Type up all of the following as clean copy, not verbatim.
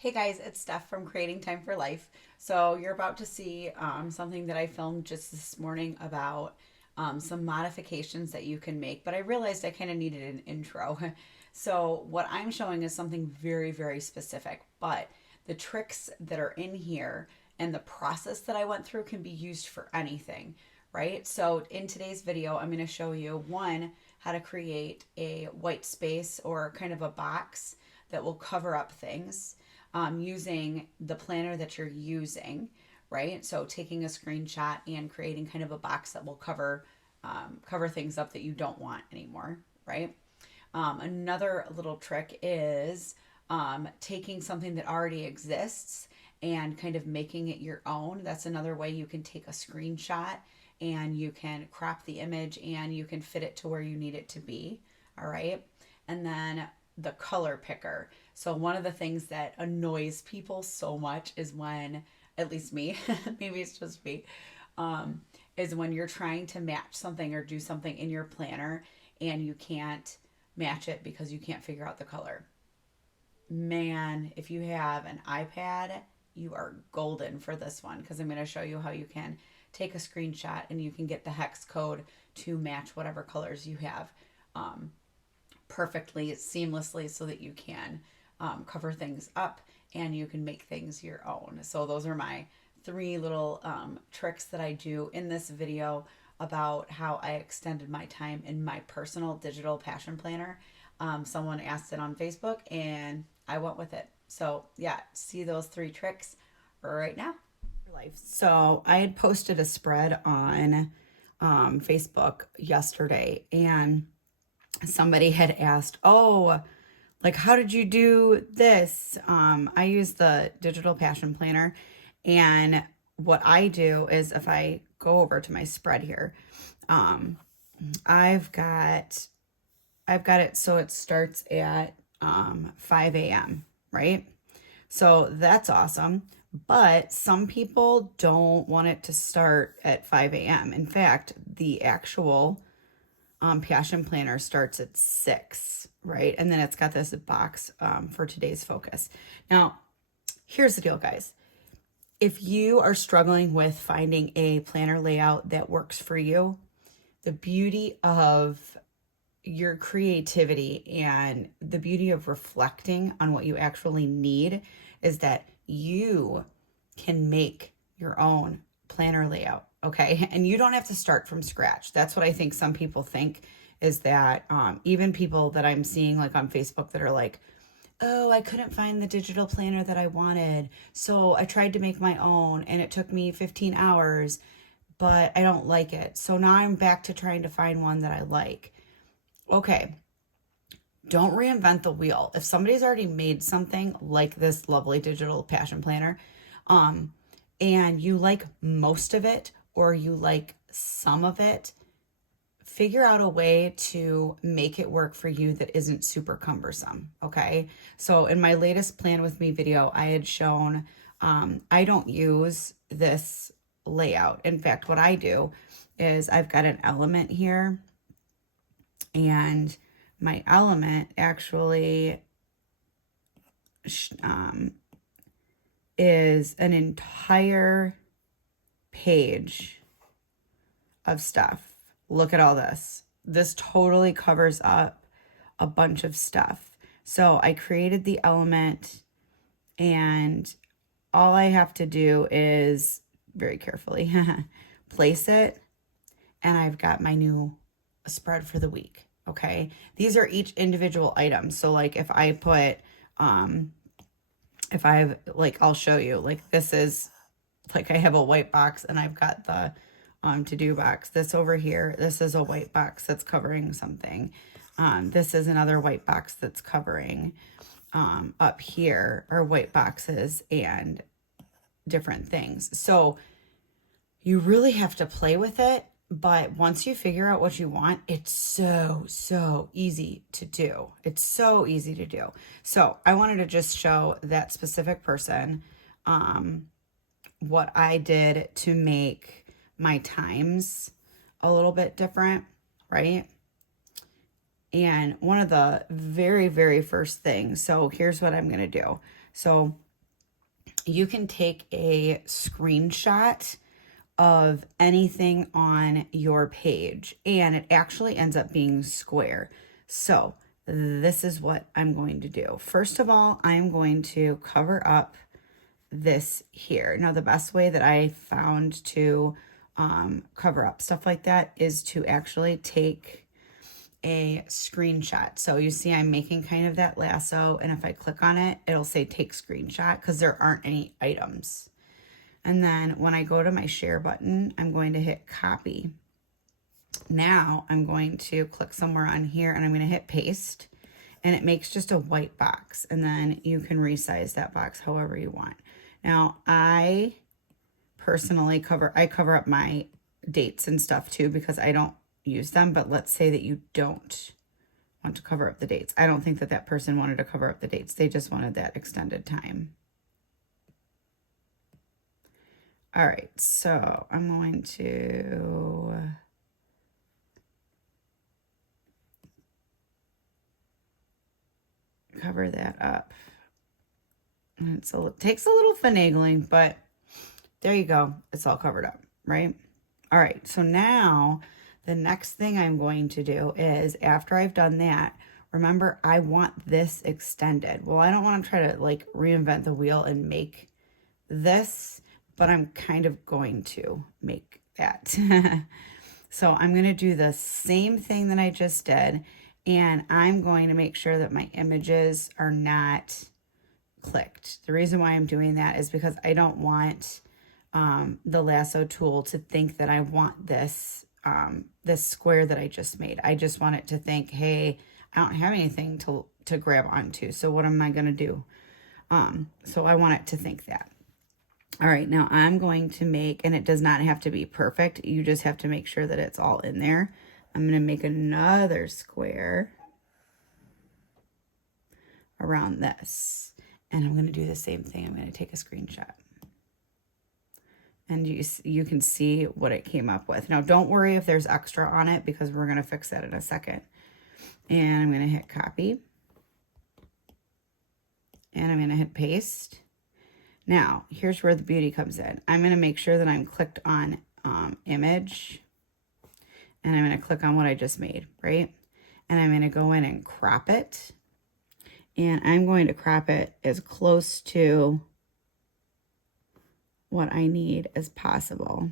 Hey guys, it's Steph from Creating Time for Life. So you're about to see something that I filmed just this morning about some modifications that you can make, but I realized I kind of needed an intro. So what I'm showing is something very, very specific, but the tricks that are in here and the process that I went through can be used for anything, right? So in today's video, I'm going to show you one, how to create a white space or kind of a box that will cover up things using the planner that you're using, right? So taking a screenshot and creating kind of a box that will cover things up that you don't want anymore, right? Another little trick is taking something that already exists and kind of making it your own. That's another way you can take a screenshot and you can crop the image and you can fit it to where you need it to be. All right. And then the color picker. So, one of the things that annoys people so much is when, at least me, maybe it's just me, um, is when you're trying to match something or do something in your planner and you can't match it because you can't figure out the color. Man, if you have an iPad, you are golden for this one because I'm going to show you how you can take a screenshot and you can get the hex code to match whatever colors you have um, perfectly, seamlessly, so that you can cover things up and you can make things your own. So, those are my three little tricks that I do in this video about how I extended my time in my personal digital passion planner. Someone asked it on Facebook and I went with it. So, yeah, see those three tricks right now. Life. So, I had posted a spread on Facebook yesterday and somebody had asked, "Oh, like, how did you do this?" I use the digital passion planner, and what I do is if I go over to my spread here, um, I've got I've got it so it starts at 5 a.m., right? So that's awesome. But some people don't want it to start at 5 a.m. In fact, the actual passion planner starts at 6, right? And then it's got this box for today's focus. Now, here's the deal, guys. If you are struggling with finding a planner layout that works for you, the beauty of your creativity and the beauty of reflecting on what you actually need is that you can make your own planner layout, okay? And you don't have to start from scratch. That's what I think some people think is that even people that I'm seeing like on Facebook that are like, oh, I couldn't find the digital planner that I wanted. So I tried to make my own and it took me 15 hours, but I don't like it. So now I'm back to trying to find one that I like. Okay, don't reinvent the wheel. If somebody's already made something like this lovely digital passion planner, um, and you like most of it or you like some of it, figure out a way to make it work for you that isn't super cumbersome. Okay. So in my latest Plan With Me video, I had shown I don't use this layout. In fact, what I do is I've got an element here, and my element actually um, is an entire page of stuff. Look at all this. This totally covers up a bunch of stuff. So I created the element, and all I have to do is very carefully place it, and I've got my new spread for the week. Okay. These are each individual items. So like if I put, if I have, like, I'll show you, like, this is like, I have a white box and I've got the to-do box. This over here, this is a white box that's covering something. This is another white box that's covering up here are white boxes and different things. So you really have to play with it. But once you figure out what you want, it's so easy to do. It's so easy to do. So I wanted to just show that specific person what I did to make my times a little bit different, right? And one of the very, very first things, so here's what I'm going to do. So you can take a screenshot of anything on your page and it actually ends up being square. So this is what I'm going to do. First of all, I'm going to cover up this here. Now, the best way that I found to cover up stuff like that is to actually take a screenshot. So you see I'm making kind of that lasso, and if I click on it, it'll say take screenshot because there aren't any items. And then when I go to my share button, I'm going to hit copy. Now I'm going to click somewhere on here and I'm going to hit paste, and it makes just a white box, and then you can resize that box however you want. Now I personally cover up my dates and stuff too because I don't use them, but let's say that you don't want to cover up the dates. I don't think that that person wanted to cover up the dates. They just wanted that extended time. All right, so I'm going to cover that up. And so it takes a little finagling, but there you go. It's all covered up, right? All right, so now the next thing I'm going to do is after I've done that, remember I want this extended. Well, I don't want to try to like reinvent the wheel and make this, but I'm kind of going to make that. So I'm going to do the same thing that I just did, and I'm going to make sure that my images are not clicked. The reason why I'm doing that is because I don't want the lasso tool to think that I want this this square that I just made. I just want it to think, hey, I don't have anything to grab onto. So what am I going to do? So I want it to think that. All right, now I'm going to make, and it does not have to be perfect. You just have to make sure that it's all in there. I'm going to make another square around this. And I'm going to do the same thing. I'm going to take a screenshot. And you can see what it came up with. Now, don't worry if there's extra on it because we're going to fix that in a second. And I'm going to hit copy. And I'm going to hit paste. Now, here's where the beauty comes in. I'm going to make sure that I'm clicked on image. And I'm going to click on what I just made, right? And I'm going to go in and crop it. And I'm going to crop it as close to what I need as possible.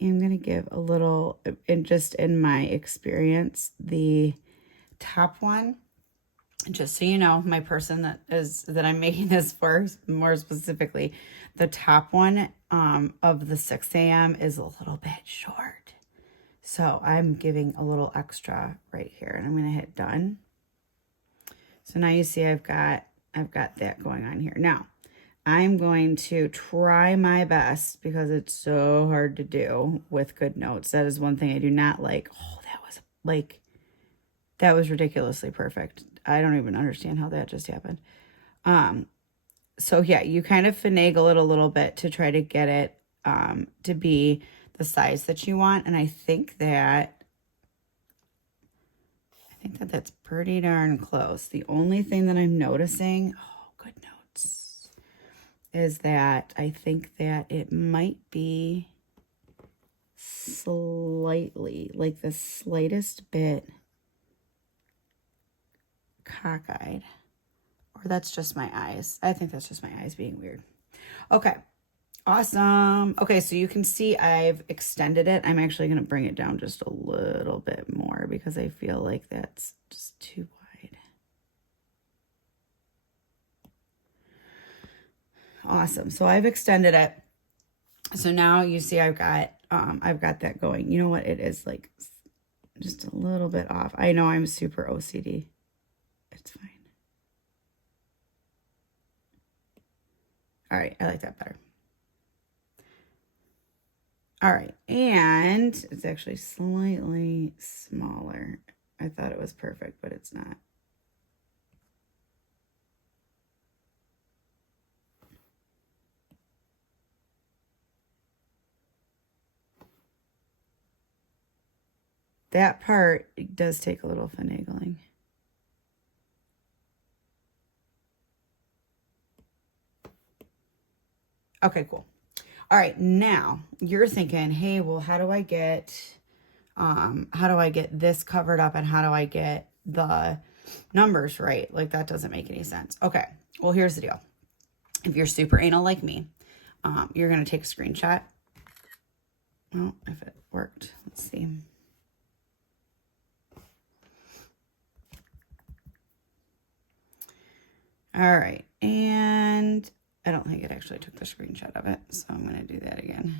I'm going to give a little, and just in my experience, the top one, just so you know, my person that I'm making this for, more specifically, the top one of the 6 a.m. is a little bit short. So I'm giving a little extra right here, and I'm going to hit done. So now you see I've got that going on here. Now, I'm going to try my best because it's so hard to do with Goodnotes. That is one thing I do not like. Oh, that was ridiculously perfect. I don't even understand how that just happened. So yeah, you kind of finagle it a little bit to try to get it to be the size that you want. And I think that's pretty darn close. The only thing that I'm noticing, Goodnotes, is that I think that it might be slightly, like the slightest bit cockeyed. Or that's just my eyes. I think that's just my eyes being weird. Okay. Awesome. Okay, so you can see I've extended it. I'm actually going to bring it down just a little bit more because I feel like that's just too wide. Awesome. So I've extended it. So now you see I've got that going. You know what? It is like just a little bit off. I know I'm super OCD. It's fine. All right, I like that better. All right, and it's actually slightly smaller. I thought it was perfect, but it's not. that part does take a little finagling. Okay, cool. All right, now you're thinking, hey, well, how do I get this covered up and how do I get the numbers right? Like, that doesn't make any sense. Okay, well, here's the deal. If you're super anal like me, you're going to take a screenshot. Oh, if it worked, let's see. All right, and I don't think it actually took the screenshot of it, so I'm going to do that again.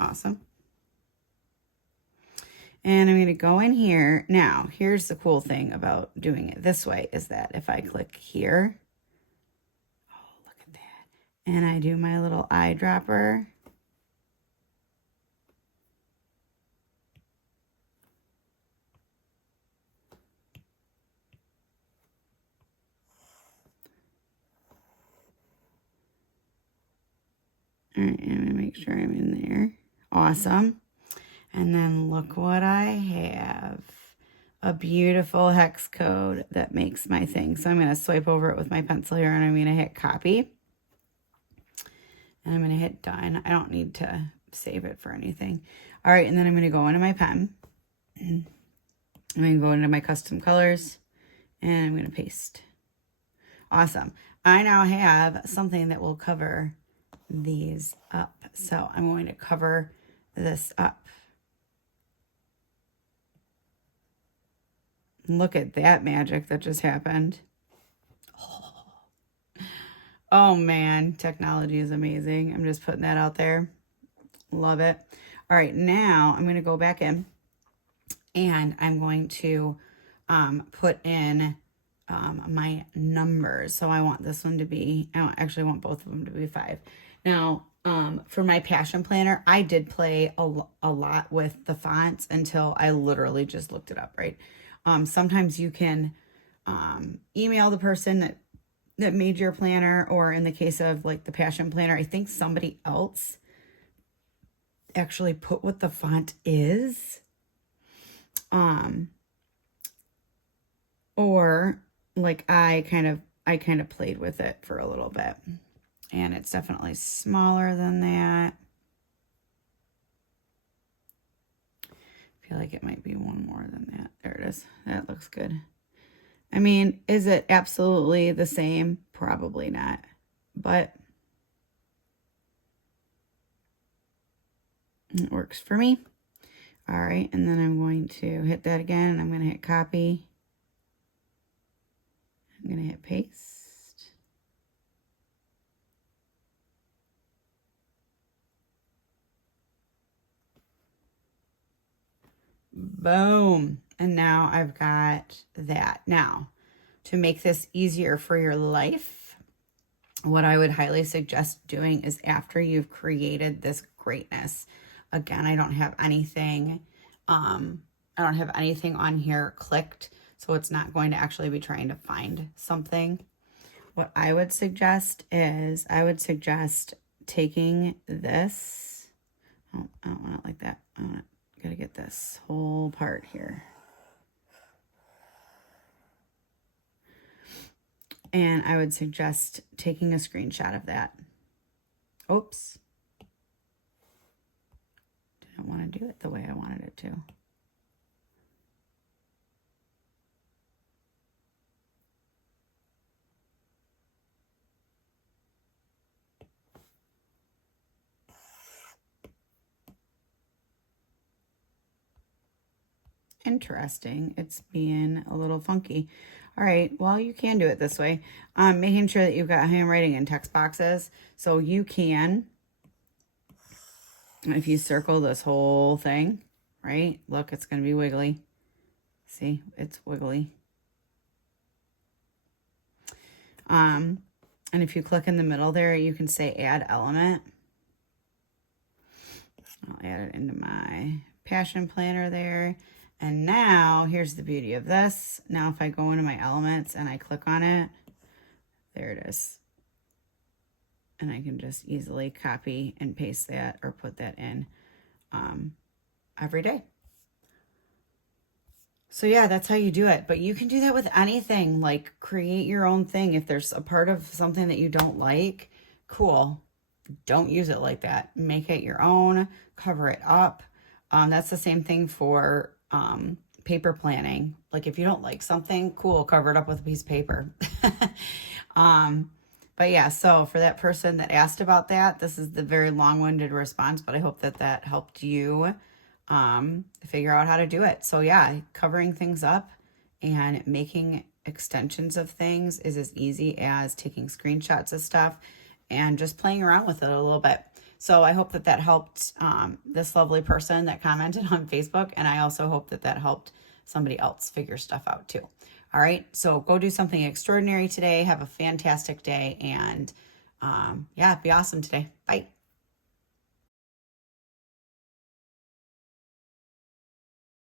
Awesome. And I'm going to go in here. Now, here's the cool thing about doing it this way is that if I click here, oh, look at that, and I do my little eyedropper, all right, I'm going to make sure I'm in there. Awesome. And then look what I have. A beautiful hex code that makes my thing. So I'm going to swipe over it with my pencil here and I'm going to hit copy. And I'm going to hit done. I don't need to save it for anything. All right, and then I'm going to go into my pen. I'm going to go into my custom colors and I'm going to paste. Awesome. I now have something that will cover these up. So I'm going to cover this up. Look at that magic that just happened. Oh man, technology is amazing. I'm just putting that out there. Love it. All right, now I'm going to go back in and I'm going to put in my numbers. So I want this one to be, I actually want both of them to be 5. Now, for my passion planner, I did play a lot with the fonts until I literally just looked it up, right? Sometimes you can email the person that made your planner, or in the case of like the passion planner, I think somebody else actually put what the font is. Or like I kind of played with it for a little bit, and it's definitely smaller than that. I feel like it might be one more than that. There it is. That looks good. I mean, is it absolutely the same? Probably not, but it works for me. All right, and then I'm going to hit that again, and I'm going to hit copy. I'm going to hit paste. Boom. And now I've got that. Now, to make this easier for your life, what I would highly suggest doing is after you've created this greatness, again, I don't have anything on here clicked, so it's not going to actually be trying to find something. What I would suggest is taking this. Oh, I don't want it like that. Gotta get this whole part here. And I would suggest taking a screenshot of that. Oops. Didn't want to do it the way I wanted it to. Interesting. It's being a little funky. All right, well, you can do it this way. Making sure that you've got handwriting and text boxes. So you can, if you circle this whole thing, right? Look, it's going to be wiggly. See, it's wiggly. And if you click in the middle there, you can say add element. I'll add it into my passion planner there. And now, here's the beauty of this. Now, if I go into my elements and I click on it, there it is. And I can just easily copy and paste that or put that in. every day. So yeah, that's how you do it. But you can do that with anything, like create your own thing. If there's a part of something that you don't like, cool. Don't use it like that. Make it your own, cover it up. That's the same thing for paper planning. Like if you don't like something, cool, cover it up with a piece of paper. um, but yeah, so for that person that asked about that, this is the very long-winded response, but I hope that that helped you figure out how to do it. So yeah, covering things up and making extensions of things is as easy as taking screenshots of stuff and just playing around with it a little bit. So I hope that that helped this lovely person that commented on Facebook, and I also hope that that helped somebody else figure stuff out too. All right, so go do something extraordinary today. Have a fantastic day, and yeah, be awesome today. Bye.